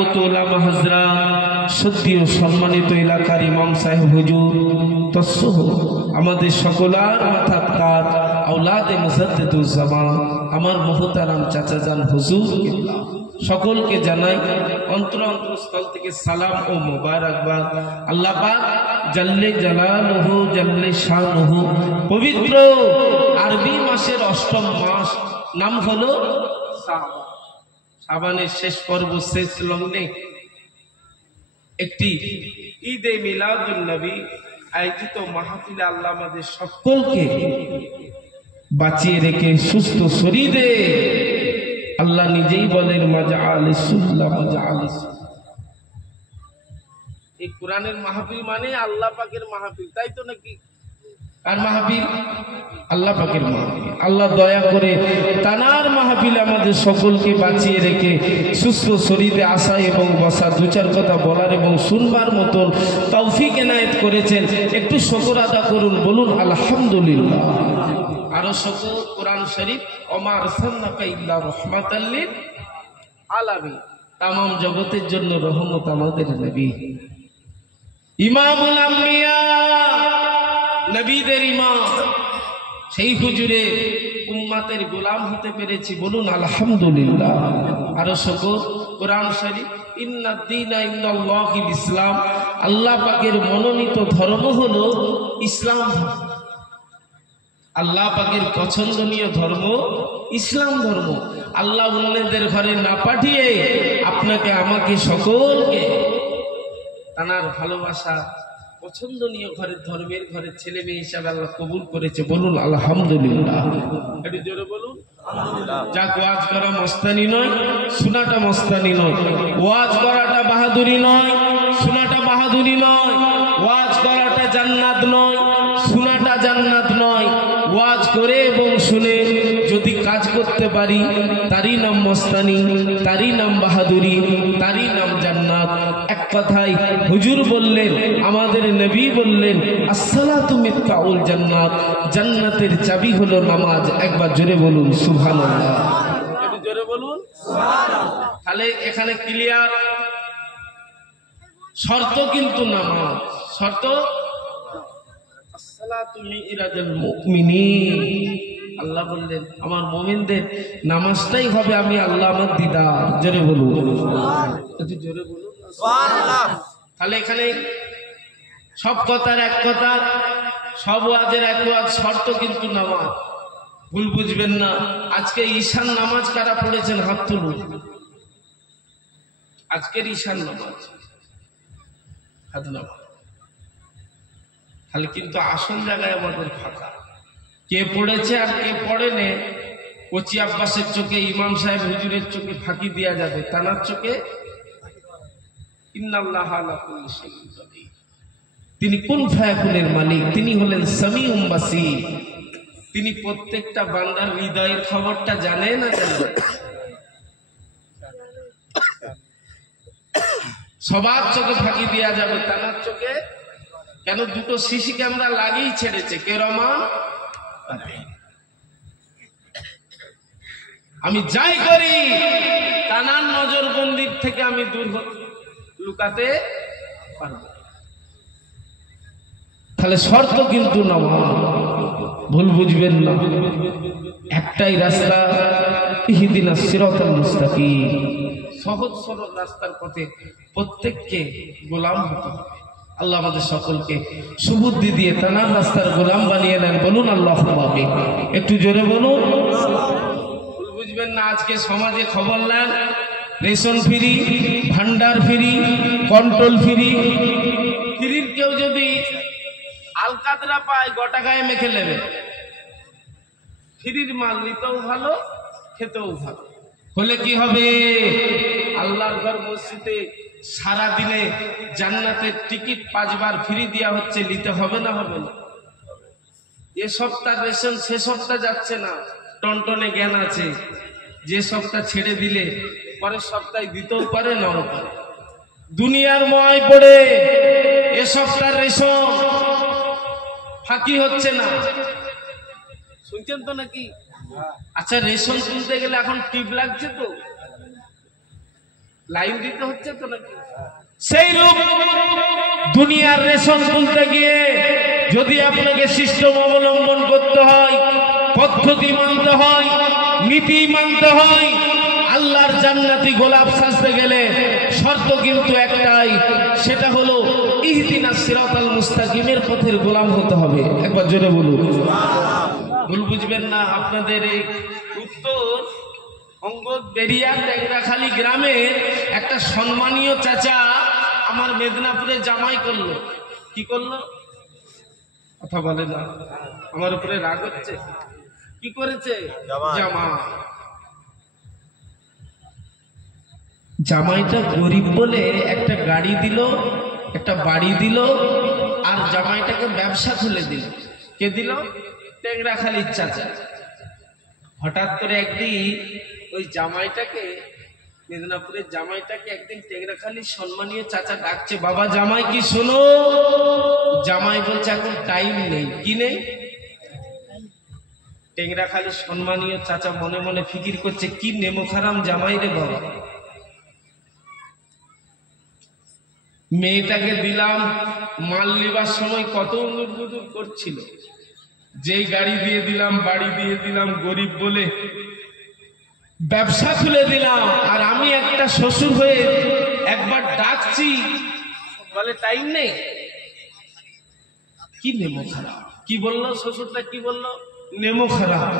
আগত ওলামা হাজরাত, সত্যি ও সম্মানিত এলাকার ইমাম সাহেব হুজুর, তসহ আমাদের সকলার মাথার তার আওলাদে মুজাদ্দিদুজ্জামান আমার মুহতারাম চাচাজান হুজুর সকলকে জানাই অন্তরস্থল থেকে সালাম ও মোবারকবাদ। আল্লাহ পাক জাল্লে জালালুহু জাল্লে শানুহু পবিত্র আরবি মাসের অষ্টম মাস নাম হলো শাবান। শাবানের শেষ পর্ব, শেষ লগ্নে একটি ঈদে মিলাদুন নবী আয়োজিত মাহফিলে আল্লাহ আমাদের সকলকে বাঁচিয়ে রেখে সুস্থ শরীরে আল্লাহ নিজেই বলেন এই কোরআনের মাহফিল মানে আল্লাহ পাকের মাহফিল, তাই তো নাকি? আর মাহফিল আল্লাহ পাকের মাহফিল। আল্লাহ দয়া করে তানার মাহফিল আমাদের সকলকে বাঁচিয়ে রেখে সুস্থ শরীরে আসা এবং বসা, দু চার কথা বলার এবং শুনবার মতন তৌফিক এনায়েত করেছেন। একটু শুকর আদা করুন, বলুন আলহামদুলিল্লাহ। আরো সকল কোরআন শরীফ ওমা আরসালনাকা ইল্লা রাহমাতাল লিল আলামিন, তামাম জগতের জন্য রহমত আমাদের নবী, ইমামুল আম্বিয়া, নবীদের ইমাম, সেই হুজুরে উম্মতের গোলাম হতে পেরেছি, বলুন আলহামদুলিল্লাহ। আরো সকল কোরআন শরীফ ইন্নাদ-দীনা ইনদাল্লাহিল ইসলাম, আল্লাহ পাকের মনোনীত ধর্ম হলো ইসলাম, আল্লাহ পাকের পছন্দনীয় ধর্ম ইসলাম ধর্ম। আল্লাহ অন্যদের ঘরে না পাঠিয়ে আপনাকে আমাকে সকলকে তানার ভালোবাসা পছন্দনীয় ঘরের ধর্মের ঘরের ছেলে মেয়ে হিসাবে আল্লাহ কবুল করেছে, বলুন আলহামদুলিল্লাহ। একটু জোরে বলুন আলহামদুলিল্লাহ। যাক, ওয়াজ করা মস্তানি নয়, শোনাটা মস্তানি নয়, ওয়াজ করাটা বাহাদুরি নয়, শোনাটা বাহাদুরি নয়, ওয়াজ করাটা জান্নাত নয়, শোনাটা জান্নাত নয়। ওয়াজ করে এবং শুনে যদি কাজ করতে পারি তারই নাম মস্তানি, তারই নাম বাহাদুরি, তারই নাম জান্নাত। এক কথায় হুজুর বললেন, আমাদের নবী বললেন, আসসালাতু মিফতাহুল জান্নাত, জান্নাতের চাবি হলো নামাজ। একবার জোরে বলুন সুবহানাল্লাহ, একটু জোরে বলুন সুবহানাল্লাহ। তাহলে এখানে ক্লিয়ার, শর্ত কিন্তু নামাজ, শর্ত আল্লাহ বললেন আমার মুমিনদের নামাজটাই হবে আমি আল্লাহ আমার দিদার। জোরে বলুন জোরে বলুন সুবহানাল্লাহ। তাহলে এখানে সব কথার এক কথা, সব ওয়াজের এক ওয়াজ, শর্ত কিন্তু নামাজ। ভুল বুঝবেন না। আজকে ঈশান নামাজ কারা পড়েছেন হাত তুলুন। আজকের ঈশান নামাজ হাত নামাজ, তাহলে কিন্তু আসল জায়গায় আমাদের ফাঁকা। কে পড়েছে আর কে পড়েনে কচি আব্বাসের চোখে, ইমাম সাহেব হুজুরের চোখে ফাঁকি দেওয়া যাবে, তানার চোখে ইন্নাল্লাহা আলা কুল্লি শাইইন কাদির। তিনি কুন ফায়াকুনের মালিক, তিনি হলেন সামিউম বাসীর। তিনি প্রত্যেকটা বান্দার হৃদয়ের খবরটা জানেন না জানেন? সবার চোখে ফাঁকি দেওয়া যাবে, তানার চোখে কেন? দুটো সিসি ক্যামেরা লাগিয়েই ছেড়েছে, কেরামান। আমি যাই করি তানার নজরবন্দির থেকে আমি দূর লুকাতে পারবো। তাহলে শর্ত কিন্তু নামাজ, ভুল বুঝবেন না। একটাই রাস্তা, ইহদিনাস সিরাতাল মুস্তাকিম, সহজ সরল রাস্তার পথে প্রত্যেককে গোলাম হতে হবে। আল্লাহ আমাদের সকলকে সুবুদ্ধি দিয়ে তানার রাস্তার গোলাম বানিয়ে নেন, বলুন আল্লাহুম্মা আমিন। একটু জোরে বলুন। ভুল বুঝবেন না। আজকে সমাজে খবর নেন, রেশন ফ্রি, ভান্ডার ফ্রি, কন্ট্রোল ফ্রি। ফ্রির কেউ যদি আলকাতরা পায় গোটা গায়ে মেখে নেবে। ফ্রির মাল নিতেও ভালো, খেতেও ভালো। হলে কি হবে? আল্লাহর ঘর মসজিদে সারা দিনে জান্নাতের টিকিট 5 বার ফ্রি দেওয়া হচ্ছে, নিতে হবে না হবে না? এ সপ্তাহ রেশন সে সপ্তাহ যাচ্ছে না, টনটনে জ্ঞান আছে। যে সপ্তাহ ছেড়ে দিলে পরের সপ্তাহে দিতেও পারে, নাও পারে। দুনিয়ার ময় পড়ে এ সপ্তাহ রেশন ফাঁকি হচ্ছে না, শুনছেন তো নাকি? আচ্ছা, রেশন তুলতে গেলে এখন টিপ লাগছে তো, লাইন দিতে হচ্ছে তো নাকি? সেই লোক দুনিয়ার রেশন তুলতে গিয়ে যদি আপনাকে সিস্টেম অবলম্বন করতে হয়, পদ্ধতি মানতে হয়, নীতি মানতে হয়, আল্লাহর জান্নাতি গোলাপ সাজতে গেলে শর্ত কিন্তু একটাই, সেটা হলো ইহদিনাস সিরাতাল মুস্তাকিমের পথের গোলাম হতে হবে। একবার জোরে বলুন। ভুল বুঝবেন না। আপনাদের এই উত্তর অঙ্গদ বেরিয়া টেংরাখালী গ্রামের একটা সম্মানীয় চাচা আমার মেদিনীপুরে জামাই করলো। কি করলো? কথা বলে না, আমার উপরে রাগ হচ্ছে। কি করেছে? জামাইটা গরিব বলে একটা গাড়ি দিল, একটা বাড়ি দিল, আর জামাইটাকে ব্যবসা খুলে দিল। কে দিল? টেংরাখালীর চাচা। হঠাৎ করে একদিন ওই জামাইটাকে, মেদিনীপুরের জামাইটাকে একদিন টেংরাখালীর সম্মানীয় চাচা ডাকছে, বাবা জামাই কি শোনো। জামাই বলছে এখন টাইম নেই। কি নেই? টেংরাখালীর সম্মানীয় চাচা মনে মনে ফিকির করছে, কি নেমোখারাম জামাই রে বাবা। মেয়েটাকে দিলাম, মাল নিবার সময় কত উনুর করছিল, যেই গাড়ি দিয়ে দিলাম, বাড়ি দিয়ে দিলাম, গরিব বলে ব্যবসা খুলে দিলাম, আর আমি একটা শ্বশুর হয়ে একবার ডাকছি, বলে টাইম নেই। কি নেমো খারাপ। কি বললো শ্বশুরটা? কি বললো? নেমো খারাপ।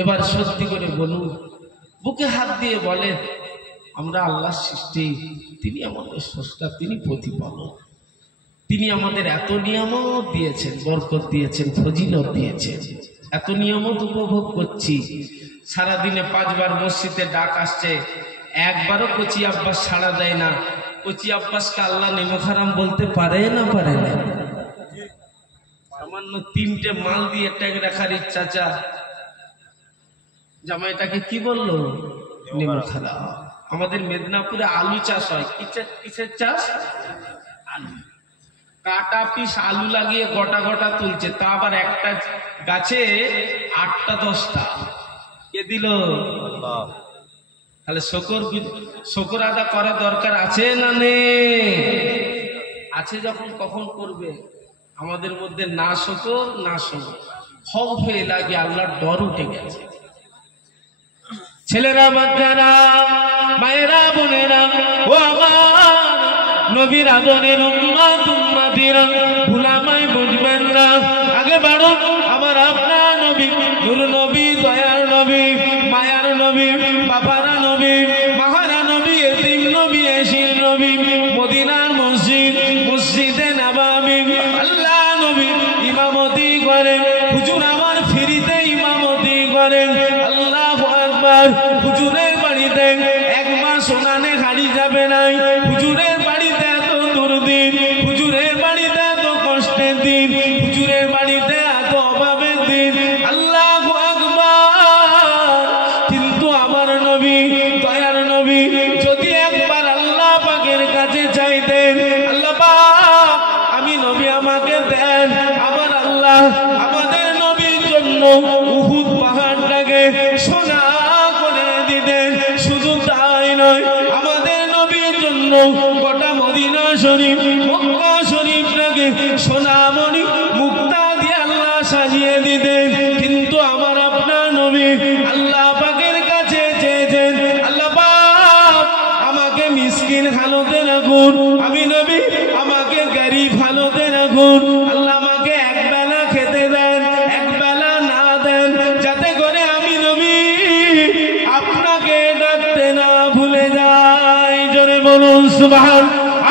এবার সত্যি করে বলুন, বুকে হাত দিয়ে বলে, আমরা আল্লাহর সৃষ্টি, তিনি আমাদের স্রষ্টা, তিনি প্রতিপালক, তিনি আমাদের এত নিয়ামত দিয়েছেন, বরকত দিয়েছেন, ফজিলত দিয়েছেন, এত নিয়ামত উপভোগ করছি। সারাদিনে 5 বার মসজিদে ডাক আসছে, একবারও কচি আব্বাস সাড়া দেয় না। কচি আব্বাসকে আল্লাহ নেমোখারাম বলতে পারে না? পারে না? সামান্য 3টে মাল দিয়ে টেংরাখালীর চাচা জামাইটাকে কি বললো? নেমোখারাম। আমাদের মেদিনীপুরে আলু চাষ হয়। কিসের চাষ? আলু। কাটা পিস আলু লাগিয়ে গোটা গোটা তুলছে, তা আবার একটা গাছে 8টা 10টা। কে দিল? তাহলে শকর আদা করা দরকার আছে না নেই? আছে। যখন কখন করবে? আমাদের মধ্যে না শকর না শকর, খৌফ হয়ে লাগে, আল্লাহর ডর উঠে গেছে। ছেলেরা, বাচ্চারা, মায়েরা, বোনেরা, ও আমার নবীর আদরের উম্মত উম্মতিরা, ভুলামায় বুঝবেন না। আগে বাড়ো আমার আপনার নবী, নূর নবী, দয়ার নবী, মায়ার নবী, বাবারা নবী, মাহারা নবী, এতিম নবী, এশির নবী, মদিনার মসজিদ, মসজিদে নববী, আল্লাহ নবী ইমামতি করেন। হুজুর আমার ফ্রিতে ইমামতি করেন। আল্লাহু আকবার। হুজুরের বাড়িতে 1 মাস ওনানে হারিয়ে যাবে নাই। হুজুরের বাড়িতে এত দুর্দিন, হুজুরের বাড়িতে এত কষ্টের দিন, হুজুরের বাড়িতে এত অভাবের দিন। আল্লাহু আকবার। কিন্তু আমার নবী, দয়ার নবী, যদি একবার আল্লাহ পাকের কাছে চাইতেন, আল্লাহ পাক আমি নবী আমাকে দেন, আমার আল্লাহ আমাদের নবীর জন্য উহুদ পাহাড়টাকে সোনা করে দিতেন। শুধু তাই নয়, আমাদের নবীর জন্য গোটা মদিনা শরীফ, মক্কা শরীফটাকে সোনামণি মুক্তা দিয়ে আল্লাহ সাজিয়ে দিতেন। কিন্তু আমার আপনার নবী আল্লাহ পাকের কাছে চেয়েছেন, আল্লাহ পাক আমাকে মিসকিন হালতে রাখুন, আমি নবী আমাকে গরিব হালতে রাখুন। আল্লাহ আমাকে একবেলা খেতে দেন, একবেলা না দেন, যাতে করে আমি নবী আপনাকে ডাকতে না ভুলে যাই। জোরে বলুন সুবহান।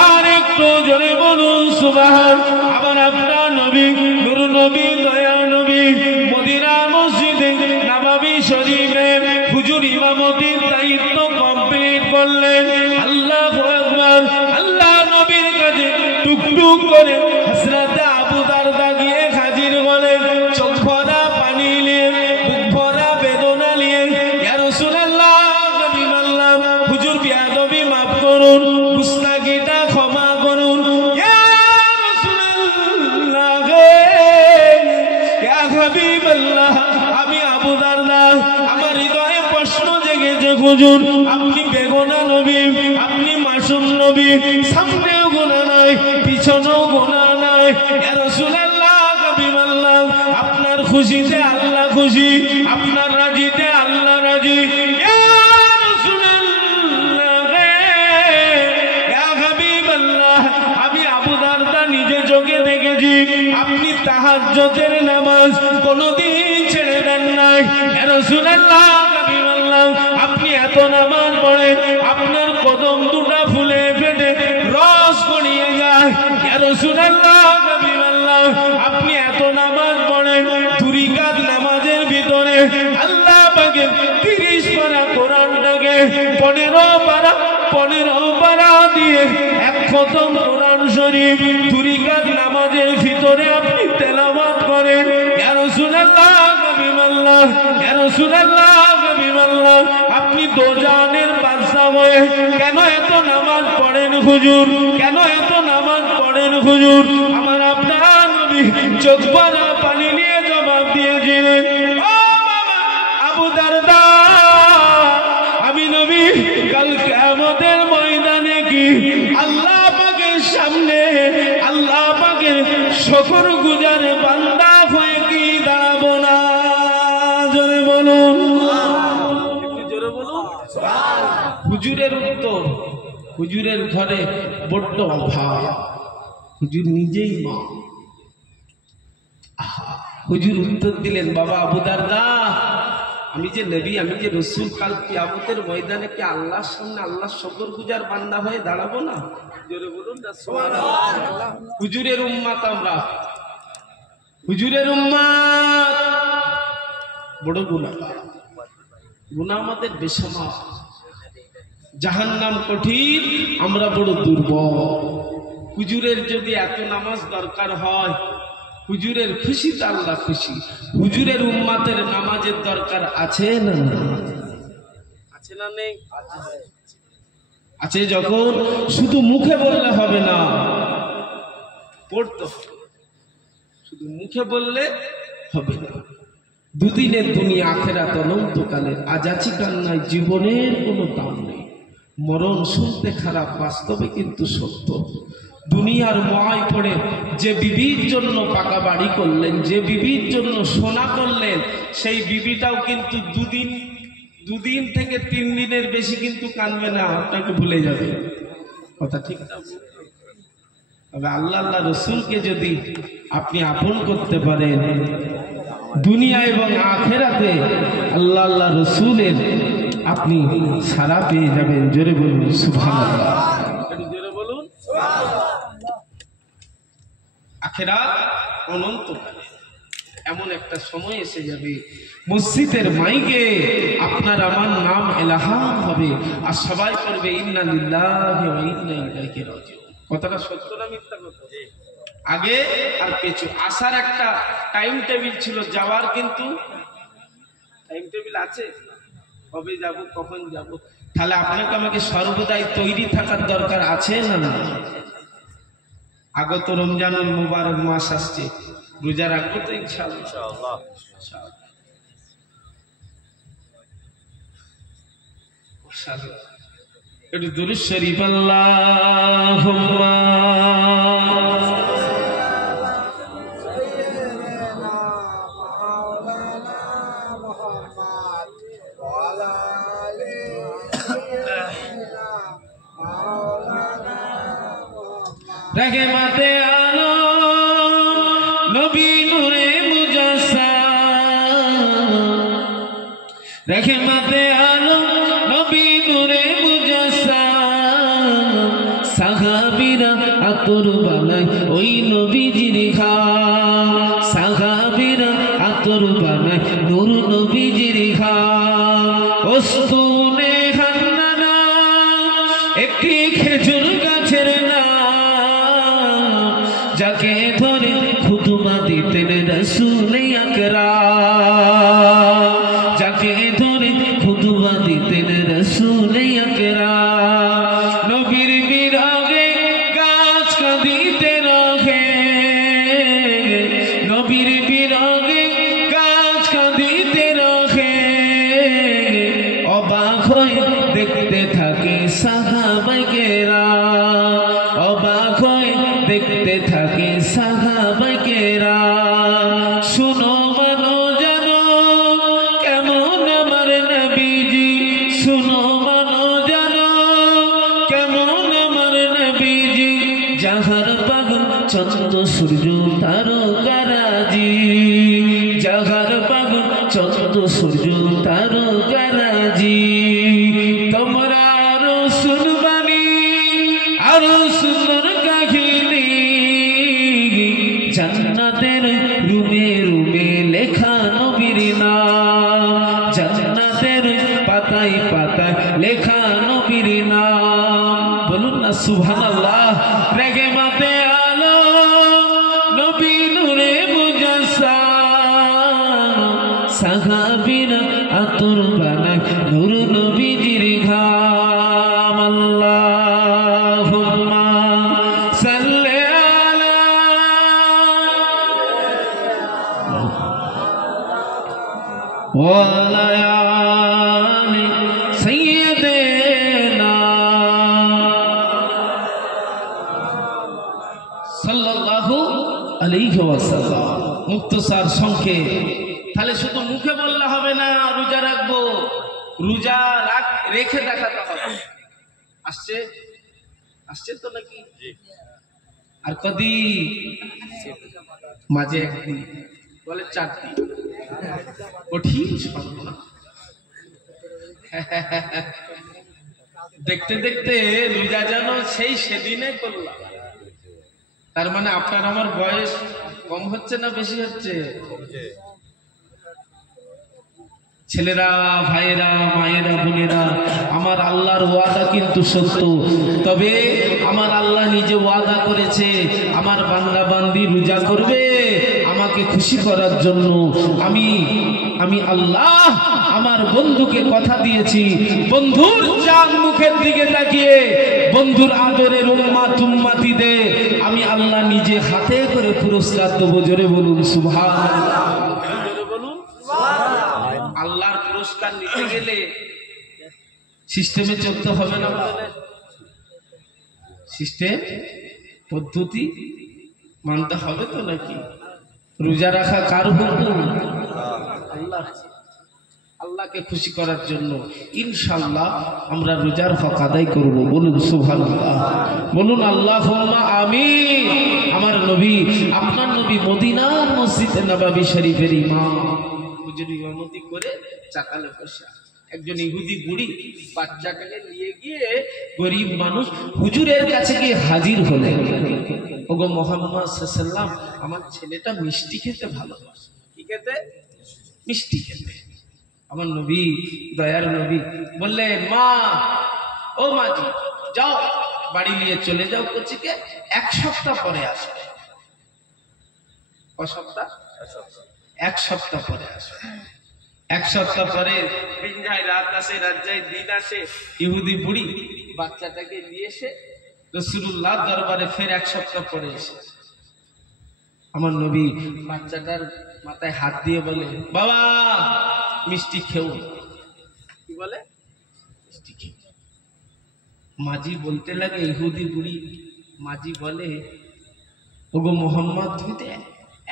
আর একটু জোরে বলুন সুবহান। আবার আপনার নবী, নূর নবী, দয়া নবী, মদিনার মসজিদে নববী শরীফে হুজুর ইমামতির দায়িত্ব কমপ্লিট করলেন। আল্লাহু আকবার। আল্লাহ নবীর কাছে টুকটুক করে হযরত আবু দারদা গিয়ে হাজির হলেন, চোখ ভরা পানি নিয়ে, বুক ভরা বেদনা নিয়ে। ইয়া রাসূলুল্লাহ, নবী বললাম, হুজুর বিয়াদবি মাফ করুন, গুস্তাখিটা ক্ষমা করুন। ইয়া রাসূলুল্লাহ, ইয়া হাবিবাল্লাহ, আমি আবু দারদা, আমার হৃদয়ে প্রশ্ন জেগেছে, হুজুর আপনি বেগুনা নবী, নবী সামনেও গুনাহ নাই পিছনেও গুনাহ নাই ইয়া রাসূলুল্লাহ হাবিবাল্লাহ আপনার খুশিতে আল্লাহ খুশি আপনার রাজিতে আল্লাহ রাজি ইয়া রাসূলুল্লাহ ইয়া হাবিবাল্লাহ আমি আবু দারদা নিজে চোখে দেখেছি আপনি তাহাজ্জুদের নামাজ কোনোদিন ছেড়ে দেন নাই ইয়া রাসূলুল্লাহ হাবিবাল্লাহ আপনি এত নামাজ পড়েন আপনার কদম দুটা ফুলে ফেটে রস গড়িয়ে যায় ইয়া রাসূলুল্লাহ হাবিবাল্লাহ আপনি এত নামাজ পড়েন দুই রাকাত নামাজের ভিতরে আল্লাহ পাকের 30 পারা কোরআনটাকে 15 পারা দিয়ে এক খতম কোরআন শরীফ দুই রাকাত নামাজের ভিতরে আপনি তেলাওয়াত করেন ইয়া রাসূলুল্লাহ হাবিবাল্লাহ ইয়া রাসূলুল্লাহ হাবিবাল্লাহ আপনি দোজানের বাদশা হয়ে কেন এত নামাজ পড়েন হুজুর কেন এত নামাজ পড়েন হুজুর আমার আপনার নবী চোখ ভরা পানি নিয়ে জবাব দিয়েছিলেন ও বাবা আবু দারদা আমি নবী কাল কিয়ামতের ময়দানে কি আল্লাহ পাকের সামনে আল্লাহ পাকের শুকরগুজার বান্দা হয়ে কি দাঁড়াবো না জোরে বলুন জোরে বলুন হুজুরের উত্তর হুজুরের ঘরে বড্ড অভাব হুজুর নিজেই মা হুজুর উত্তর দিলেন বাবা আবু দারদা আমি যে নবী আমি যে রাসূল কাল কিয়ামতের ময়দানে কি আল্লাহর সামনে আল্লাহর শুকরগুজার বান্দা হয়ে দাঁড়াবো না জোরে বলুন না সুবহানাল্লাহ হুজুরের উম্মত আমরা হুজুরের উম্মত বড় গুনাহ আমাদের বেশামার জাহান্নাম কঠিন আমরা বড় দুর্বল হুজুরের যদি এত নামাজ দরকার হয় হুজুরের খুশিতে আল্লাহ খুশি হুজুরের উম্মতের নামাজের দরকার আছে না আছে না নেই আছে যখন শুধু মুখে বললে হবে না পড়তে শুধু মুখে বললে হবে না দুদিনের দুনিয়া আখিরাত অনন্তকালের আজ আছি কান্নায় জীবনের কোনো দাম নেই মরণ শুনতে খারাপ বাস্তবে কিন্তু সত্য দুনিয়ার ময় পড়ে যে বিবির জন্য পাকা বাড়ি করলেন যে বিবির জন্য সোনা করলেন সেই বিবিটাও কিন্তু দুদিন থেকে 3 দিনের বেশি কিন্তু কানবে না আপনাকে ভুলে যাবে কথা ঠিক না তবে আল্লাহ রাসূলকে যদি আপনি আপন করতে পারেন দুনিয়া এবং আখিরাতে আল্লাহ রাসূলের আপনি সারা পেয়ে যাবেন জোরে বলুন সুবহানাল্লাহ জোরে বলুন সুবহানাল্লাহ আখিরাত অনন্তকাল এমন একটা সময় এসে যাবে মসজিদের মাইকে আপনার আমার নাম এলাহান হবে আর সবাই পড়বে ইন্না লিল্লাহি ওয়া ইন্না ইলাইহি রাজিউন কথাটা সত্য না মিথ্যা কথা আগে আর পেছু আসার একটা টাইম টেবিল ছিল যাওয়ার কিন্তু টাইম টেবিল আছে কবে যাব কখন যাব তাহলে আপনাকে আমাকে সর্বদাই তৈরি থাকার দরকার আছে না না আগত রমজানুল মুবারক মাস আসছে রোজা রাখবো তো ইনশাআল্লাহ একটু দুরূদ শরীফ আল্লাহুম্মা रहमते आलम नबी नूरे मुजस्सम रहमते आलम नबी नूरे मुजस्सम साहाबीरा आतुर बानाय ओई नबीजिर घाम साहाबीरा आतुर बानाय नूर नबीजिर घाम ओस्तुने हान्नाना एकटी खेजुर गाছের যাকে ধরে খুতবা দিতেন রাসূল আকরাম যাকে ধরে খুতবা দিতেন রাসূল আকরাম নবীর বিরহে গাছ কাঁদিতে রহে নবীর বিরহে গাছ কাঁদিতে রহে অবাক হয়ে দেখতে থাকে সাহাবায়ে কেরাম যাহার পাগল চন্দ্র সূর্য তারকারাজি, যাহার পাগল চন্দ্র সূর্য তারকারাজি। তোমরা আরো শুনবানি আরো সুন্দর কাহিনী, জান্নাতের রুমে রুমে লেখা নবীর নাম, জান্নাতের পাতায় পাতায় লেখা নবীর নাম। বলুন না সুবহানাল্লাহ। রেগে মাতে আলো নবী নূরে মুজাসসাম, সাহাবীরা আতর বানায় নূর নবীজির ঘাম। আল্লাহুম্মা সাল্লি আলা ওয়া আলা আলি সাইয়্যিদিনা সাল্লাল্লাহু আলাইহি ওয়াসাল্লাম। মুক্তসার সংক্ষেপ। তাহলে শুধু মুখে বললে হবে না রোজা রাখবো, রোজা রেখে দেখাতে হবে। আসছে আসছে তো নাকি? আর কদিন? মাঝে একদিন, বলে 4 দিন। কঠিন সাধনা। দেখতে দেখতে রোজা যেন সেই সেদিনে করলাম। তার মানে আপনার আমার বয়স কম হচ্ছে না বেশি হচ্ছে? ছেলেরা, ভাইয়েরা, মায়েরা, বোনেরা, আমার আল্লাহর ওয়াদা কিন্তু সত্য। তবে আমার আল্লাহ নিজে ওয়াদা করেছে, আমার বান্দা বান্দি রোজা করবে আমাকে খুশি করার জন্য। আমি আল্লাহ আমার বন্ধুকে কথা দিয়েছি, বন্ধুর চাঁদ মুখের দিকে তাকিয়ে বন্ধুর আদরের উম্মাতিদের আমি আল্লাহ নিজে হাতে করে পুরস্কার দেবো। জোরে বলুন সুবহানাল্লাহ। আল্লাহর পুরস্কার নিতে গেলে সিস্টেমে চলতে হবে না? সিস্টেম পদ্ধতি মানতে হবে তো নাকি? রোজা রাখা কার হুকুম? আল্লাহ। আল্লাহকে খুশি করার জন্য ইনশাআল্লাহ আমরা রোজার হক আদায় করব। বলুন সুবহানাল্লাহ, বলুন আল্লাহুম্মা আমিন। আমার নবী, আপনার নবী মদিনার মসজিদে নববী শরীফের ইমাম ইমামতি করে চাকালে বসা। একজন ইহুদি বুড়ি বাচ্চাটাকে নিয়ে গিয়ে গরিব মানুষ হুজুরের কাছে গিয়ে হাজির হলেন। ওগো মুহাম্মদ সাল্লাল্লাহু আলাইহি ওয়াসাল্লাম, আমার ছেলেটা মিষ্টি খেতে ভালোবাসে। কি খেতে? মিষ্টি খেতে। আমার নবী, দয়ার নবী বললেন, মা, ও মাজি, যাও বাড়ি নিয়ে চলে যাও কোচিকে, 1 সপ্তাহ পরে আসবে। ক সপ্তাহ? 1 সপ্তাহ পরে আসবে। 1 সপ্তাহ পরে দিন যায়, রাত আসে, রাত যায়, দিন আসে। ইহুদি বুড়ি বাচ্চাটাকে নিয়ে এসে রাসূলুল্লাহ দরবারে ফের 1 সপ্তাহ পরে এসে আমার নবী বাচ্চাটার মাথায় হাত দিয়ে বলে, বাবা মিষ্টি খেও। কি বলে? মিষ্টি খেও। মাঝি বলতে লাগে, ইহুদি বুড়ি মাঝি বলে, ওগো মোহাম্মদ, তুমি তো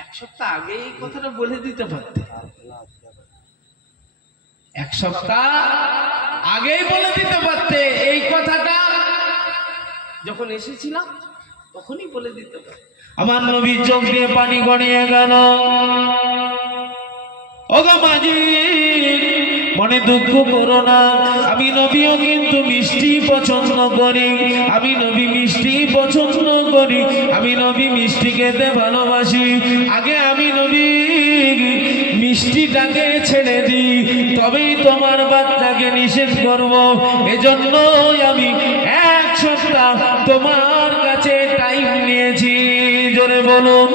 1 সপ্তাহ আগে এই কথাটা বলে দিতে পারতে। 1 সপ্তাহ আগেই বলে দিতে পারতে। এই কথাটা যখন এসেছিলাম তখনই বলে দিতে পারতে। আমার নবী চোখ দিয়ে পানি গড়িয়ে গেল। ওগো মাঝি, মনে দুঃখ করো না, আমি নবীও কিন্তু মিষ্টি পছন্দ করি। আমি নবী মিষ্টি পছন্দ করি। আমি নবী মিষ্টি খেতে ভালোবাসি। আগে আমি নবী মিষ্টিটাকে ছেড়ে দিই, তবেই তোমার বাচ্চাকে নিষেধ করব। এজন্য আমি 1 সপ্তাহ তোমার কাছে টাইম নিয়েছি। জোরে বলুন,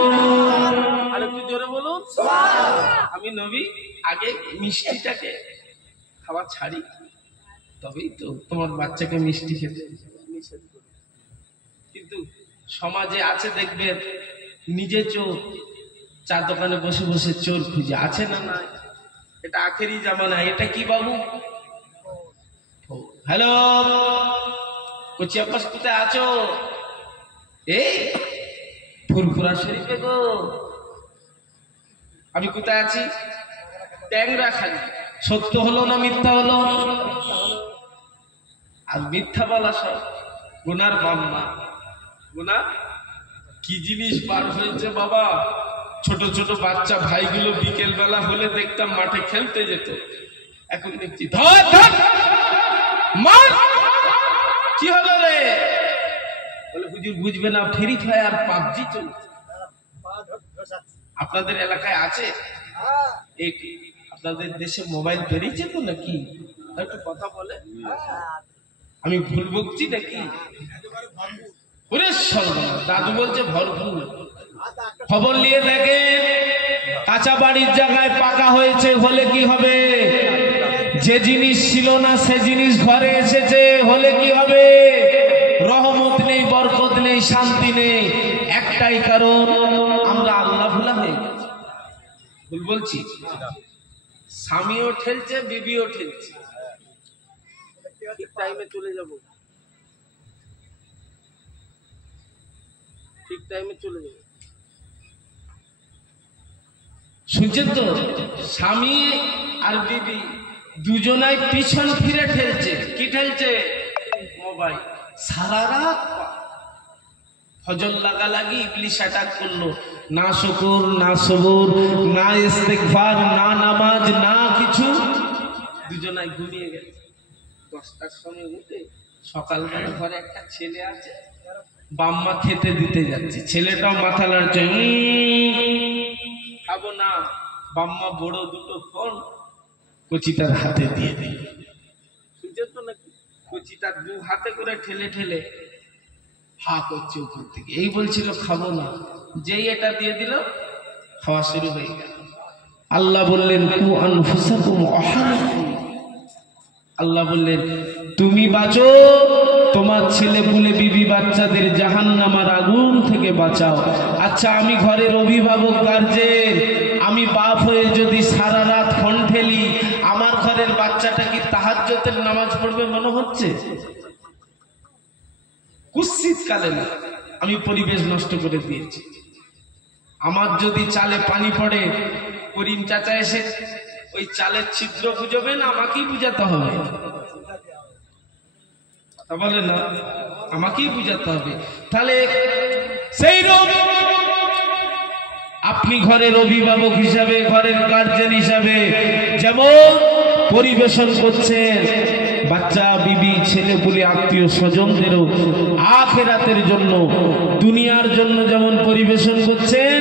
আর একটু জোরে বলুন। আমি নবী আগে মিষ্টিটাকে খাওয়া ছাড়ি, তবেই তো তোমার বাচ্চাকে মিষ্টি খেতে নিষেধ করব। কিন্তু সমাজে আছে দেখবেন, নিজে চোর, চার দোকানে বসে বসে চোর খুঁজে। আছে না? না, এটা আখেরি জামানা। এটা কি বাবু? হ্যালো, কোচি আব্বাস কোথায় আছো? এই ফুরফুরা শরীফে গো। আমি কোথায় আছি? ট্যাংরা খালি। সত্য হলো না মিথ্যা হলো? আর মিথ্যা বলা সব গুনার বাম্মা, গুনার কি জিনিস বার হয়েছে বাবা। ছোট ছোট বাচ্চা ভাইগুলো বিকেল বেলা হলে দেখতাম মাঠে খেলতে যেত, এখন দেখছি ধর ধর মার। কি হলো রে? বলে হুজুর বুঝবে না, ফ্রি ফায়ার পাবজি চলছে। আপনাদের এলাকায় আছে? এই আপনাদের দেশে মোবাইল বেরিয়েছে তো নাকি? একটু কথা বলে, আমি ভুল বকছি নাকি? ওরে সর্বনাশ, দাদু বলছে ভরপুর। খবর নিয়ে দেখে কাঁচা বাড়ির জায়গায় পাকা হয়েছে, হলে কি হবে? যে জিনিস ছিল না সে জিনিস ঘরে এসেছে, হলে কি হবে? রহমত নেই, বরকত নেই, শান্তি নেই। একটাই কারণ, আমরা আল্লাহ ভুলা হয়ে গেছি। ভুল বলছি? স্বামীও ঠেলছে, বিবিও ঠেলছে। ঠিক টাইমে চলে যাব, ঠিক টাইমে চলে যাব। শুনছেন তো? স্বামী আর বিবি দুজনাই পিছন ফিরে ঠেলছে। কি ঠেলছে? মোবাইল। সারা রাত ফজর লাগালাগি ইবলিশ অ্যাটাক করলো। না শুকর, না সবর, না ইস্তেগফার, না নামাজ, না কিছু। দুজনাই ঘুমিয়ে গেছে। 10টার সময় উঠে সকালবেলা ঘরে একটা ছেলে আছে, বাম্মা খেতে দিতে যাচ্ছে। ছেলেটাও মাথা নাড়ছে, খাবো না। বাম্মা বড় দুটো ফল কচিটার হাতে দিয়ে দিল। বুঝছেন তো নাকি? কচিটা দু হাতে করে ঠেলে ঠেলে হা করছে উপর থেকে। এই বলছিল খাবো না, যেই এটা দিয়ে দিল খাওয়া শুরু হয়ে গেল। আল্লাহ বললেন কু আনফুসাকুম আহলিকুম, আল্লাহ বললেন তুমি বাঁচো, তোমার ছেলে পুলে বিবি বাচ্চাদের জাহান্নামের আগুন থেকে বাঁচাও। আচ্ছা, আমি ঘরের অভিভাবক গার্জেন, আমি বাপ হয়ে যদি সারা রাত ফোন ঠেলি, আমার ঘরের বাচ্চাটা কি তাহাজ্জুদের নামাজ পড়বে মনে হচ্ছে? কুৎসিত কালে না, আমি পরিবেশ নষ্ট করে দিয়েছি। আমার যদি চালে পানি পড়ে, করিম চাচা এসে ওই চালের ছিদ্র বুঝবে না, আমাকেই বুঝাতে হবে। কথা বলে না, আমাকেই বুঝাতে হবে। তাহলে সেই রূপ আপনি ঘরের অভিভাবক হিসাবে, ঘরের গার্জেন হিসাবে যেমন পরিবেশন করছেন, বাচ্চা, বিবি, ছেলে পুলে, আত্মীয় স্বজনদেরও আখিরাতের জন্য, দুনিয়ার জন্য যেমন পরিবেশন করছেন,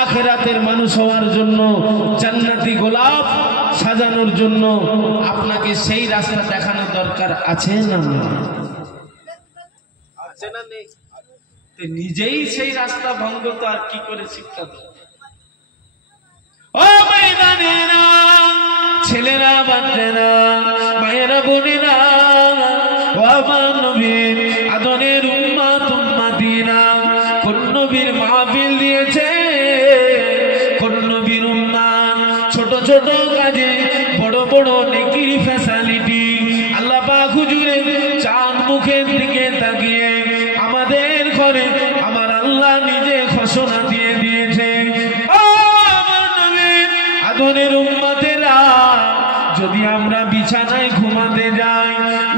আখিরাতের মানুষ হওয়ার জন্য, জান্নাতি গোলাপ সাজানোর জন্য আপনাকে সেই রাস্তা দেখানোর দরকার আছে না? আছে না? নেই? নিজেই সেই রাস্তা ভঙ্গ তো আর কি করে শিক্ষা দেব? ও ময়দানেরা, ছেলেরা, বাচ্চারা, মায়েরা, বোনেরা, ও আমার নবীর আদরের উম্মত উম্মতিরা, কোন নবীর মাহফিল দিয়েছে, কোন নবীর উম্মত ছোট ছোট কাজে বড় বড় নেকির ফ্যাসিলিটি আল্লাহ পাক হুজুরের চাঁদ মুখের দিকে তাকিয়ে আমাদের ঘরে আমার আল্লাহ নিজে ঘোষণা দিয়ে দিয়েছে, ও আমার নবীর আদরের উম্মতেরা, যদি আমরা বিছানায় ঘুমাতে যাই,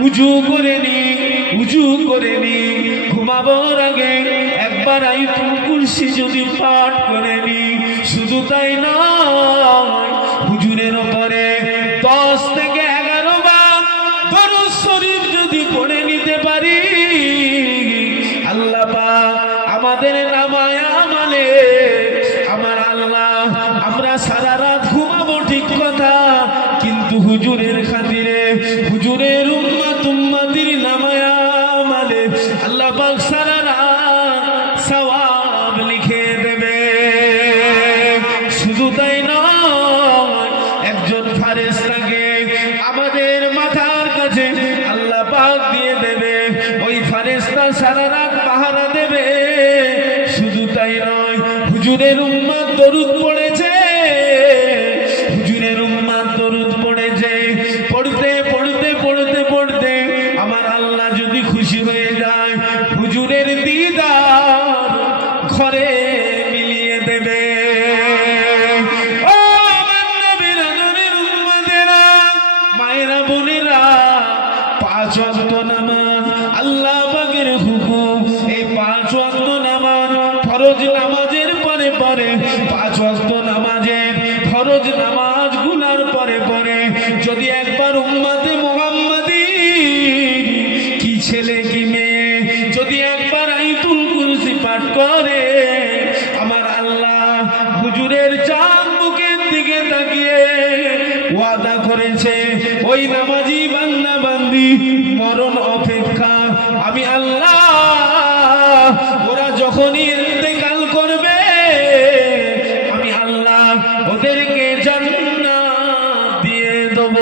উজু করে নি, উজু করে নি, ঘুমাবার আগে একবার আয়াতুল কুরসি যদি পাঠ করে নি, শুধু তাই নয়, হুজুরের উপরে 10 থেকে 11 বার দরুদ শরীফ যদি পড়ে নিতে পারি, আল্লাহ পাক আমাদের নামায় আমলে, আমার আল্লাহ, আমরা সারা রাত ঘুমাবো ঠিক কথা, কিন্তু হুজুরের খাতিরে, হুজুরের উম্মত উম্মতির নামায় আমলে আল্লাহ পাক সারা রাত সওয়াব লিখে দেবে। শুধু তাই নয়, একজন ফেরেশতাকে আমাদের মাথার কাছে আল্লাহ পাক দিয়ে দেবে, ওই ফেরেশতা সারা রাত পাহারা দেবে। শুধু তাই নয়, হুজুরের উম্মত দরুদ পড়েছে, হুজুরের উম্মত দরুদ পড়েছে, পড়তে পড়তে পড়তে পড়তে আমার আল্লাহ যদি খুশি হয়ে যায়, হুজুরের দিদার ঘরে মিলিয়ে দেবে। ও আমার নবীর আদরের উম্মতেরা, মায়েরা, বোনেরা, 5 ওয়াক্ত নামাজ আল্লাহ পাকের হুকুম, এই 5 ওয়াক্ত নামাজ ফরজ নামাজের পরে পরে 5 ওয়াক্ত নামাজের ফরজ নামাজ গুলার পরে পরে যদি একবার উম্মতে মুহাম্মাদি কি ছেলে কি মেয়ে যদি একবার আয়াতুল কুরসি পাঠ করে, আমার আল্লাহ হুজুরের চাঁদ মুখের দিকে তাকিয়ে ওয়াদা করেছে ওই নামাজি বান্দা বান্দি মরণ অপেক্ষা আমি আল্লাহ ওরা যখনই ইন্তেকাল করবে আমি আল্লাহ ওদেরকে জান্নাত দিয়ে দেব।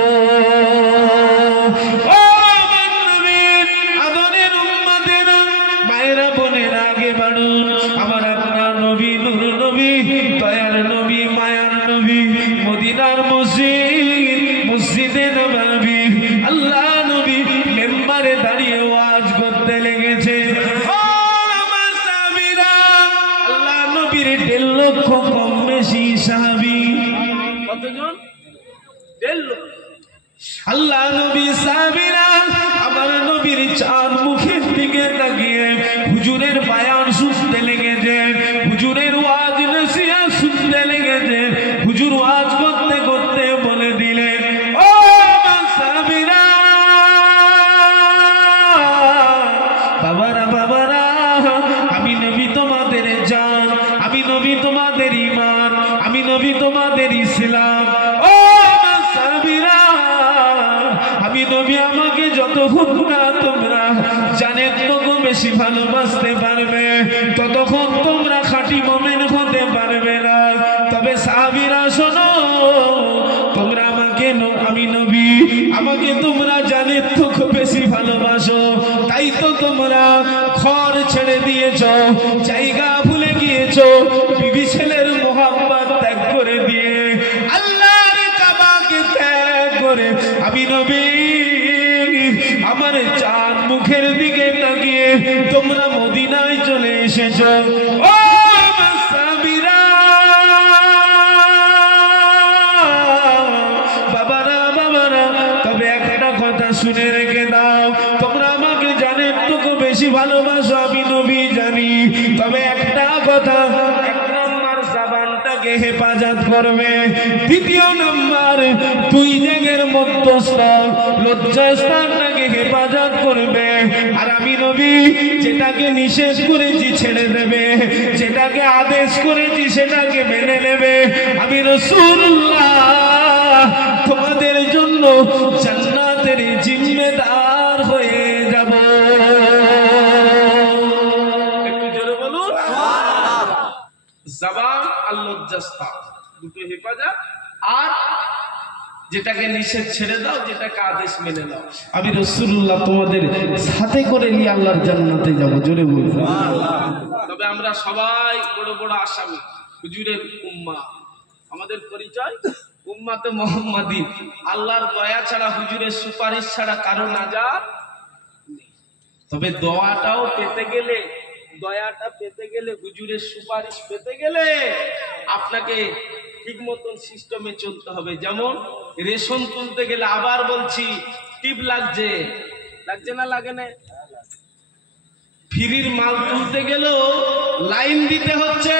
ও আমার নবীর আদরের উম্মতেরা, মায়েরা বোনেরা, আগে বাড়ুন। আমার আপনার নবী নূর নবী, দয়ার নবী, মায়ার নবী, মদিনার মসজিদ, মসজিদে নববী, আল্লাহ নবী মেম্বারে দাঁড়িয়ে ওয়াজ করতে লেগেছে। ও আমার সাহাবীরা, আল্লাহ নবীর 1.5 লক্ষ কম বেশি সাহাবী। কতজন? 1.5 লক্ষ। আল্লাহ নবী সাহাবীরা আমার নবীর চাঁদ মুখের দিকে তাকিয়ে হুজুরের বায়ান শুনতে লেগেছে, হুজুরের ওয়াজ নসিহত শুনতে লেগেছে। হুজুর ওয়াজ করতে করতে বলে দিলেন, ও আমার সাহাবীরা, বাবারা বাবারা, আমি নবী তোমাদের জান, আমি নবী তোমাদের ঈমান, আমি নবী তোমাদের ইসলাম। ও আমার সাহাবীরা, আমি নবী আমাকে যতক্ষণ না তোমরা জানের থেকে বেশি ভালোবাসতে পারবে ততক্ষণ তোমরা খাঁটি মুমিন হতে পারবে না। তবে সাহাবীরা শোনো, তোমরা আমাকে আমি নবী আমাকে তোমরা জানের থেকে বেশি ভালোবাসো, তাই তো তোমরা ঘর ছেড়ে দিয়েছো, জায়গা ভুলে গিয়েছো, বিবি ছেলের মোহাব্বত ত্যাগ করে দিয়ে আল্লাহর কাবাকে ত্যাগ করে আমি নবী আমার চাঁদ মুখের দিকে তাকিয়ে তোমরা মদিনায় চলে এসেছো। ও আমার সাহাবীরা, বাবারা বাবারা, তবে একটা কথা শুনে রেখে দাও, তোমরা আমাকে জানেন তো বেশি ভালোবাসো, আমি নবী জানি। তবে একটা কথা, 1 নম্বর জবানটাকে হেফাজত করবে, 2 নম্বর 2 জায়গার মধ্যস্থল লজ্জাস্থানটাকে হেফাজত করবে। আর আমি নবী যেটাকে নিষেধ করেছি ছেড়ে দেবে, যেটাকে আদেশ করেছি সেটাকে মেনে নেবে। আমি রাসূলুল্লাহ তোমাদের জন্য জান্নাতের জিম্মেদার হয়ে যাব। একটু জোরে বলুন জবান আর লজ্জাস্থান দুটো হেফাজত, আর যেটাকে নিষেধ ছেড়ে দাও, যেটাকে আদেশ মেনে নাও। আমি রাসূলুল্লাহ তোমাদের সাথে করে নিয়ে আল্লাহর জান্নাতে যাব। জোরে বলুন। তবে আমরা সবাই বড় বড় আসামি, হুজুরের উম্মাহ। আমাদের পরিচয় উম্মাতে মুহাম্মাদি। আল্লাহর দয়া ছাড়া, হুজুরের সুপারিশ ছাড়া কারো নাজাত নেই। তবে দোয়াটাও পেতে গেলে, দয়াটা পেতে গেলে, হুজুরের সুপারিশ পেতে গেলে আপনাকে ঠিক মতন সিস্টেমে চলতে হবে। যেমন রেশন তুলতে গেলে, আবার বলছি, টিপ লাগছে, লাগছে না লাগে না? ফ্রির মাল তুলতে গেলেও লাইন দিতে হচ্ছে।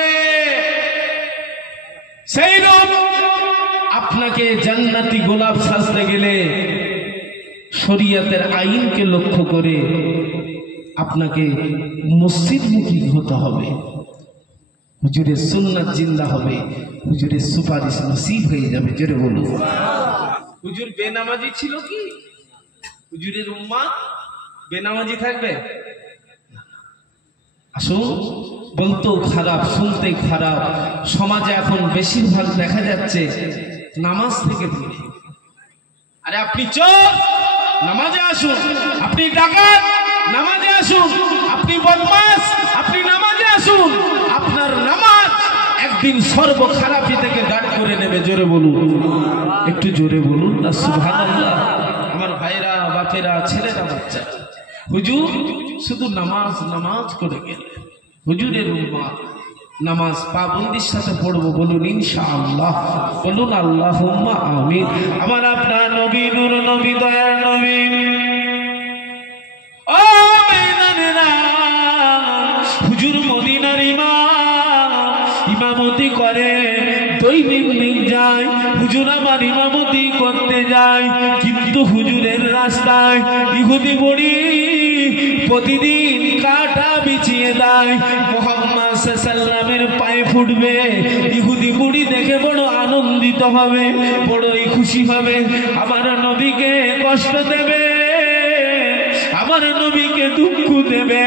সেই রকম আপনাকে জান্নাতি গোলাপ সাজতে গেলে শরীয়তের আইনকে লক্ষ্য করে আপনাকে মসজিদমুখী হতে হবে, হুজুরের সুন্নাত জিন্দা হবে, হুজুরের সুপারিশ নসিব হয়ে যাবে। জোরে বলুন। হুজুর বেনামাজি ছিল কি? হুজুরের উম্মাহ বেনামাজি থাকবে? আসুন, বলতেও খারাপ, শুনতে খারাপ। সমাজে এখন বেশিরভাগ দেখা যাচ্ছে নামাজ থেকে দূরে। আরে আপনি চোর, নামাজে আসুন। আপনি ডাকাত, নামাজে আসুন। আপনি বদমাশ, আপনি নামাজে আসুন। আপনার নামাজ একদিন সর্ব খারাপি থেকে দাঁড় করে নেবে। জোরে বলুন, একটু জোরে বলুন না সুবহানাল্লাহ। আমার ভাইরা, বাপেরা, ছেলেরা, বাচ্চা, হুজুর শুধু নামাজ নামাজ করে গেলে। হুজুরের উম্মাহ নামাজ পাবন্দির সাথে পড়বো। বলুন ইনশাআল্লাহ, বলুন আল্লাহুম্মা আমিন। আমার আপনার নবী, নূর নবী, দয়ার নবী। ও বেনানেরা, হুজুর মদিনার ইমাম, ইমামতি করে, দৈনিক যায় হুজুর আমার ইমামতি করতে যায়, কিন্তু হুজুরের রাস্তায় ইহুদি বুড়ি প্রতিদিন কাটা বিছিয়ে দেয়। মুহাম্মদ সাল্লাল্লাহু পায়ে ফুটবে, ইহুদি বুড়ি দেখে বড় আনন্দিত হবে, বড়ই খুশি হবে। আমার নবীকে কষ্ট দেবে, আমার নবীকে দুঃখ দেবে।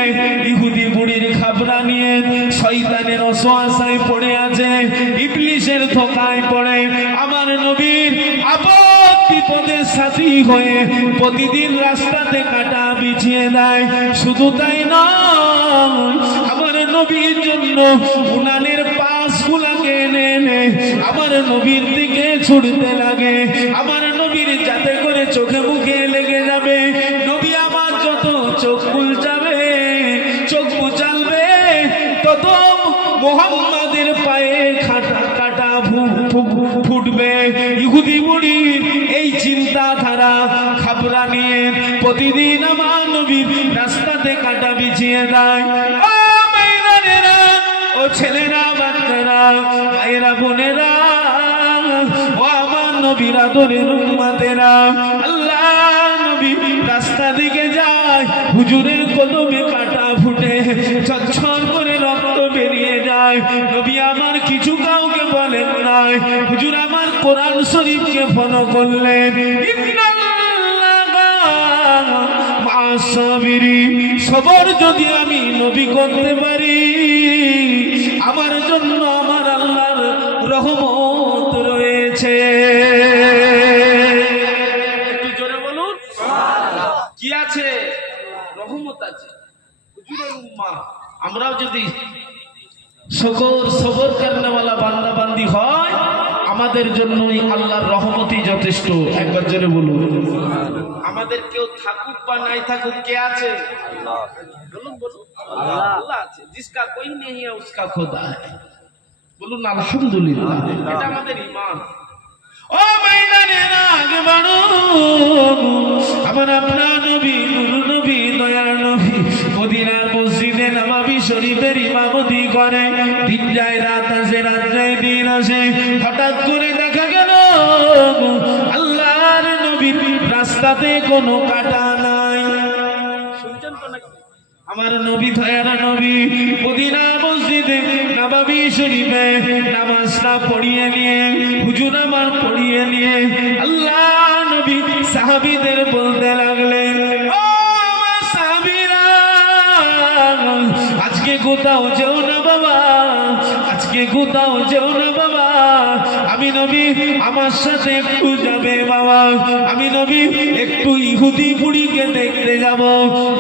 ইহুদি বুড়ির খাবরা নিয়ে শয়তানের অসহায় পড়ে আছে, ইবলিসের ধোকায় পড়ে আমার নবীর আপদ বিপদের সাথী হয়ে প্রতিদিন রাস্তাতে কাটা বিছিয়ে দেয়। শুধু তাই নয়, আমার নবীর জন্য উনানের পাশগুলাকে এনে এনে আমার নবীর দিকে ছুটতে লাগে। আমার নবীর যাতে করে চোখে মুখে লেগে যাবে। নবী আমার যত চোখ বুলচাবে, চোখ বুচালবে, তত মুহাম্মাদের পায়ে কাটা ফুটবে। ইহুদি বুড়ির এই চিন্তাধারা খাবরা নিয়ে প্রতিদিন আমার নবীর রাস্তাতে কাটা বিছিয়ে দেয়। ও মেয়েরা, ও ছেলেরা, বাচ্চারা, ভাইয়েরা, বোনেরা, ও আমার নবীর আদরের উম্মতেরা, আল্লাহ নবী রাস্তা দিকে যায়, হুজুরের কদমে কাটা ফুটে ছলছল করে রক্ত বেরিয়ে যায়। নবী আমার কিছু কাউকে বলেন নাই, হুজুর আমার কোরআন শরীফকে ফলো করলেন। সবর যদি আমি নবী করতে পারি, আমার জন্য আমার আল্লাহর রহমত রয়েছে। একটু জোরে বলুন, কি আছে? রহমত আছে। হুজুরের উম্মাহ আমরাও যদি সবর করনেওয়ালা বান্দা বান্দি হয়, আমাদের জন্যই আল্লাহর রহমতই যথেষ্ট। একবার জোরে বলুন। আমাদের কেউ থাকুক বা নাই থাকুক, কে আছে? বলুন বলুন, আল্লাহ আছে। জিসকা কোই নেই है उसका खुदा है। বলুন আলহামদুলিল্লাহ। এটা আমাদের ঈমান। ও ময়দানেরা আগে বাড়ো, আমার আপনার নবী, নূর নবী, দয়ার নবী মদিনার মসজিদে নববী শরীফের ইমামতি করে। দিন যায় রাত আসে, রাত যায় দিন আসে। হঠাৎ করে দেখা গেল আল্লাহর নবীর রাস্তাতে কোনো কাটা নাই। শুনছেন তো নাকি? আমার নবী, দয়ার নবী মদিনা মসজিদে নববী শরীফে নামাজটা পড়িয়ে নিয়ে, হুজুর আমার পড়িয়ে নিয়ে আল্লাহ নবী সাহাবীদের বলতে লাগলেন, ও আমার সাহাবীরা, আজকে কোথাও যেও না বাবা, আজকে কোথাও যেও না বাবা। আমি নবী আমার সাথে একটু যাবে বাবা। আমি নবী একটু ইহুদি বুড়িকে দেখতে যাব।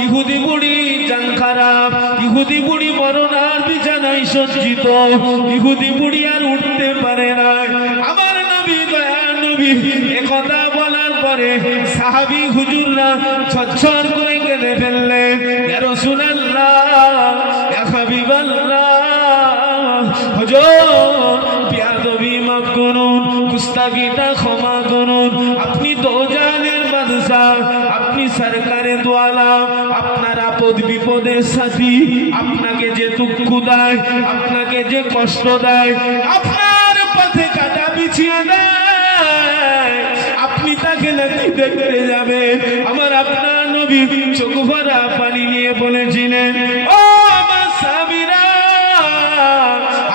ইহুদি বুড়ি জান খারাপ, ইহুদি বুড়ি মরণার বিছানায় সজ্জিত, ইহুদি বুড়ি আর উঠতে পারে না। আমার নবী, দয়ার নবী একথা বলার পরে সাহাবী হুজুররা ছটছট করে কেঁদে ফেললেন। ইয়া রাসূলুল্লাহ, ইয়া হাবিবাল্লাহ, হুজুর বিয়াদবি মাফ করুন, গুস্তাখিটা ক্ষমা করুন। আপনি তো জানের বাদশা, আপনি সরকারে দোয়ালা, আপনার আপদ বিপদের সাথী, আপনাকে যে দুঃখ দেয়, আপনাকে যে কষ্ট দেয়, আপনার পথে কাটা বিছিয়ে দেয়, আপনি তাকে নাকি দেখতে যাবে। আমার আপনার নবী চোখ ভরা পানি নিয়ে বলেছিলেন, ও আমার সাহাবীরা,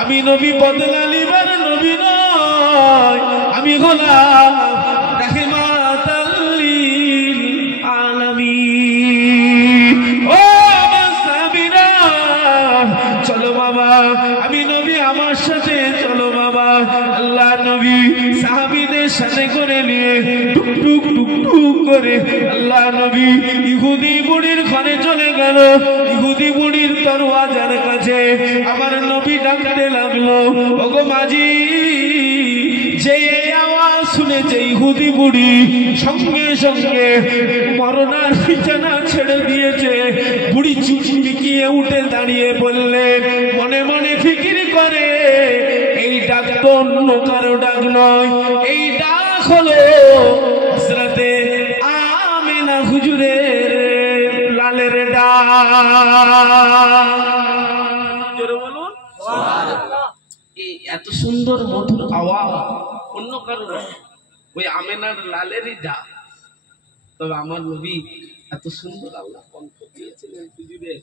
আমি নবী বদলা নিবার নবী নয়, আমি গোলাম রাহমাতাল লিল আলামিন। ও আমার সাহাবীরা, চলো বাবা, আমি নবী আমার সাথে চলো বাবা। আল্লাহ নবী সাহাবীদের সাথে করে নিয়ে টুক টুক টুক টুক করে আল্লাহ নবী ইহুদি বুড়ির ঘরে চলে গেল। ইহুদি বুড়ির দরওয়াজার কাছে আমার নবী ডাকতে লাগলো, ওগো মাঝি। যে আওয়াজ শুনেছে ইহুদি বুড়ি সঙ্গে সঙ্গে মরণার বিছানা ছেড়ে দিয়েছে। বুড়ি চুচমিকিয়ে উঠে দাঁড়িয়ে বললেন, মনে মনে ফিকির করে, এই ডাক তো অন্য কারো ডাক নয়, এই ডাক হলো হযরতে আমিনা হুজুরের লালের ডাক। জোরে বলুন সুবহানাল্লাহ। এই সুন্দর মধুর আওয়াজ, অন্য কারো না, ওই আমেনার লালেরই যা। তবে আমার নবী এত সুন্দর আল্লাহ কণ্ঠ দিয়েছিলেন হুজুরের,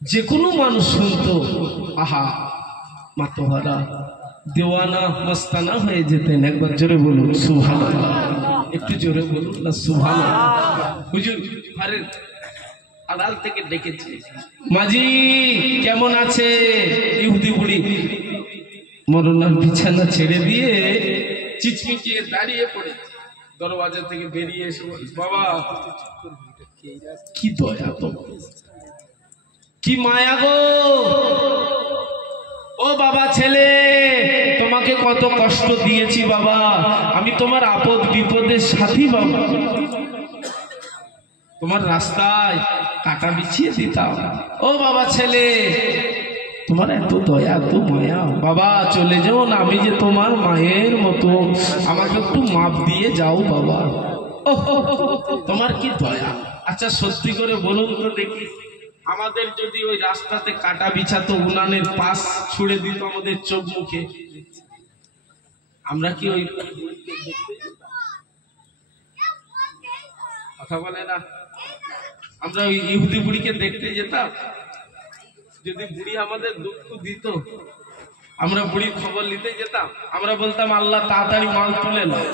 যে কোনো মানুষ শুনতো, আহা মাতোহারা দেওয়ানা মস্তানা হয়ে যেতেন। একবার জোরে বলুন সুবহানাল্লাহ, একটু জোরে বলুন না সুবহানাল্লাহ। হুজুর আরে আড়াল থেকে ডেকেছে, মাঝি কেমন আছে? ইহুদি বুড়ি মরণার বিছানা ছেড়ে দিয়ে চিচমিচিয়ে দাঁড়িয়ে পড়ে দরওয়াজা থেকে বেরিয়ে এসে বলে, বাবা কি দয়া তো, কি মায়া গো, ও বাবা ছেলে, তোমাকে কত কষ্ট দিয়েছি বাবা, আমি তোমার আপদ বিপদের সাথী বাবা, তোমার রাস্তায় কাটা বিছিয়ে দিতাম। ও বাবা ছেলে, তোমার এত দয়া এত মায়া, বাবা চলে যাও না, আমি যে তোমার মায়ের মতো, আমাকে একটু মাপ দিয়ে যাও বাবা। তোমার কি দয়া। আচ্ছা সত্যি করে বলুন তো দেখি, আমাদের যদি ওই রাস্তাতে কাটা বিছাতো, উনানের পাশ ছুড়ে দিত আমাদের চোখ মুখে, আমরা কি ওই কথা বলে না, আমরা ওই ইহুদি বুড়িকে দেখতে যেতাম? যদি বুড়ি আমাদের দুঃখ দিত, আমরা বুড়ির খবর নিতে যেতাম, আমরা বলতাম আল্লাহ তাড়াতাড়ি মাল তুলে নাও,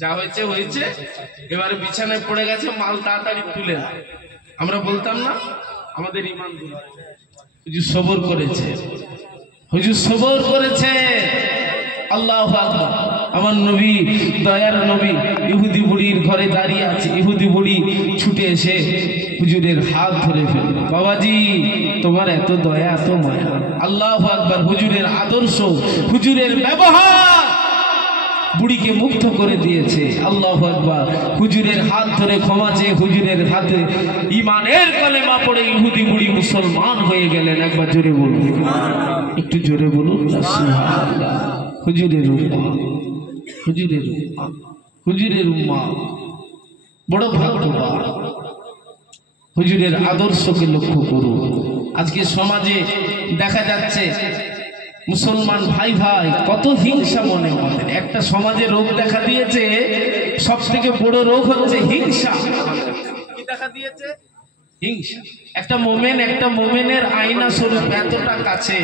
যা হয়েছে হয়েছে, এবারে বিছানায় পড়ে গেছে, মাল তাড়াতাড়ি তুলে নাও। আমরা বলতাম না? আমাদের ঈমান হুজুর সবর করেছে, হুজুর সবর করেছে। আল্লাহু আকবার। আমার নবী, দয়ার নবী ইহুদি বুড়ির ঘরে দাঁড়িয়ে আছে, ইহুদি বুড়ি ছুটে এসে হুজুরের হাত ধরে ফেলল, বাবাজি তোমার এত দয়া এত মায়া। আল্লাহু আকবার। হুজুরের আদর্শ, হুজুরের ব্যবহার বুড়িকে মুগ্ধ করে দিয়েছে। আল্লাহু আকবার। হুজুরের হাত ধরে ক্ষমা চেয়ে হুজুরের হাতে ঈমানের কলেমা পড়ে ইহুদি বুড়ি মুসলমান হয়ে গেলেন। একবার জোরে বলুন, একটু জোরে বলুন সুবহানাল্লাহ। হুজুরের উম্মাহ, হুজুরের উম্মাহ, হুজুরের উম্মাহ বড় ভাগ্যবান। হুজুরের আদর্শকে লক্ষ্য করুন। আজকে সমাজে দেখা যাচ্ছে মুসলমান ভাই ভাই কত হিংসা মনে আমাদের। একটা সমাজে রোগ দেখা দিয়েছে, সব থেকে বড় রোগ হচ্ছে হিংসা। কি দেখা দিয়েছে? হিংসা। একটা মোমেন একটা মোমেনের আয়না স্বরূপ এতটা কাছে,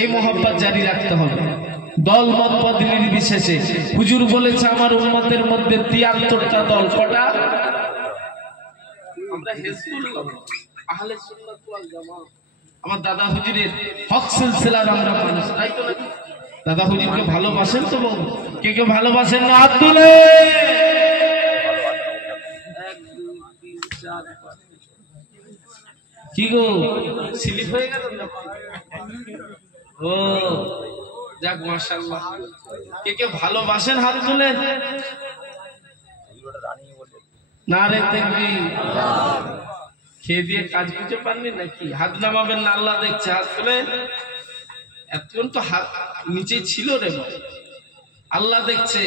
এই মহব্বত জারি রাখতে হবে দল মত পদ নির্বিশেষে। হুজুর বলেছে আমার উম্মতের মধ্যে ৭৩টা দল। কটা? আমরা হিজবুল্লাহ, আহলে সুন্নাত ওয়াল জামাত। আমার দাদা হুজুরের হক সিলসিলার আমরা মানুষ, তাই তো নাকি? দাদা হুজুরকে ভালোবাসেন তো বাবু? কে কে ভালোবাসেন না হাত তুলে? ১ ২ ৩ ৪ ৫। কি গো স্লিপ হয়ে গেল? ও যাক মাশাআল্লাহ। কে কে ভালোবাসেন হাত তুলেন। নারে তাকবীর। খেয়ে দিয়ে কাজ করতে পারবেন নাকি? হাত নামাবেন না, আল্লাহ দেখছে। হাত তুলেন। এতক্ষণ তো হাত নিচে ছিল রে, আল্লাহ দেখছে।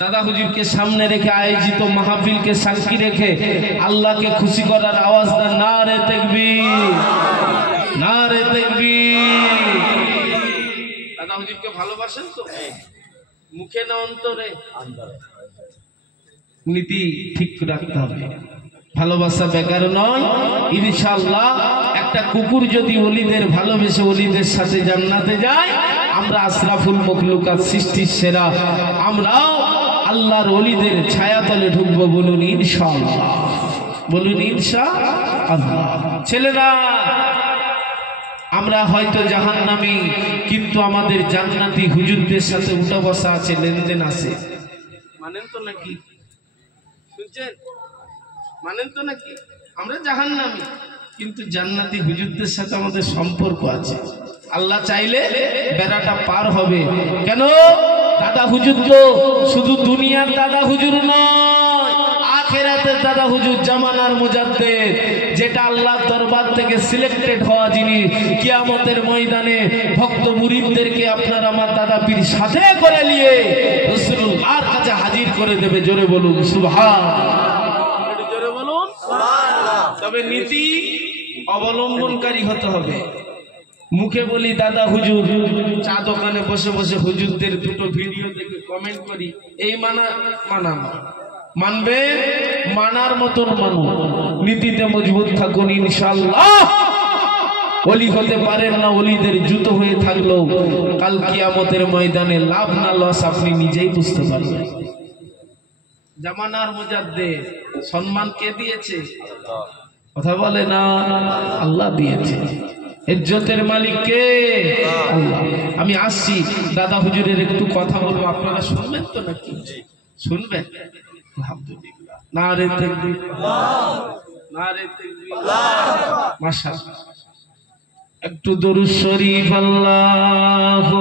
দাদা হুজুরকে সামনে রেখে আয়োজিত মাহফিলকে সাক্ষী রেখে আল্লাহকে খুশি করার আওয়াজ দেন নারে তাকবীর, নারে তাকবীর। দাদা হুজুরকে ভালোবাসেন তো? মুখে না অন্তরে? নীতি ঠিক রাখতে হবে। ভালোবাসা বেকার নয় ইনশাআল্লাহ। একটা কুকুর যদি ওলিদের ভালোবেসে ওলিদের সাথে জান্নাতে যায়, আমরা আশরাফুল মখলুকাত সৃষ্টির সেরা, আমরাও আল্লাহর ওলিদের ছায়াতলে ঢুকবো। বলুন ইনশাআল্লাহ, বলুন ইনশাআল্লাহ। ছেলেরা, আমরা হয়তো জাহান্নামী, কিন্তু আমাদের জান্নাতি হুজুরদের সাথে উঠা বসা আছে, লেনদেন আছে। মানেন তো নাকি? শুনছেন? মানেন তো নাকি? আমরা জাহান্নামী, কিন্তু জান্নাতি হুজুরদের সাথে আমাদের সম্পর্ক আছে। আল্লাহ চাইলে বেড়াটা পার হবে। কেন? দাদা হুজুর তো শুধু দুনিয়ার দাদা হুজুর নয়, আখিরাতের দাদা হুজুর, জামানার মুজাদ্দেদ, যেটা আল্লাহর দরবার থেকে সিলেক্টেড হওয়া জিনিস। কিয়ামতের ময়দানে ভক্ত মুরিদদেরকে আপনার আমার দাদা পীর সাথে করে নিয়ে রাসূলুল্লাহর কাছে হাজির করে দেবে। জোরে বলুন সুবহানাল্লাহ, জোরে বলুন সুবহানাল্লাহ। তবে নীতি অবলম্বনকারী হতে হবে। মুখে বলি দাদা হুজুর, চা দোকানে বসে বসে হুজুরদের দুটো ভিডিও দেখে কমেন্ট করি, এই মানবে মানার মতন মানুষ, নীতিতে মজবুত থাকুন ইনশাআল্লাহ। ওলি হতে পারেন না, ওলিদের জুতো হয়ে থাকলেও কাল কিয়ামতের ময়দানে লাভ না লস আপনি নিজেই বুঝতে পারবেন। জামানার মুজাদ্দিদ সম্মান কে দিয়েছে? কথা বলে না, আল্লাহ দিয়েছে। ইজ্জতের মালিক কে? আল্লাহ। আমি আসছি, দাদা হুজুরের একটু কথা বলবো, আপনারা শুনবেন তো নাকি? শুনবেন? আলহামদুলিল্লাহ। নারে তাকবীর, নারে তাকবীর, মাশাআল্লাহ। একটু দরুদ শরীফ আল্লাহু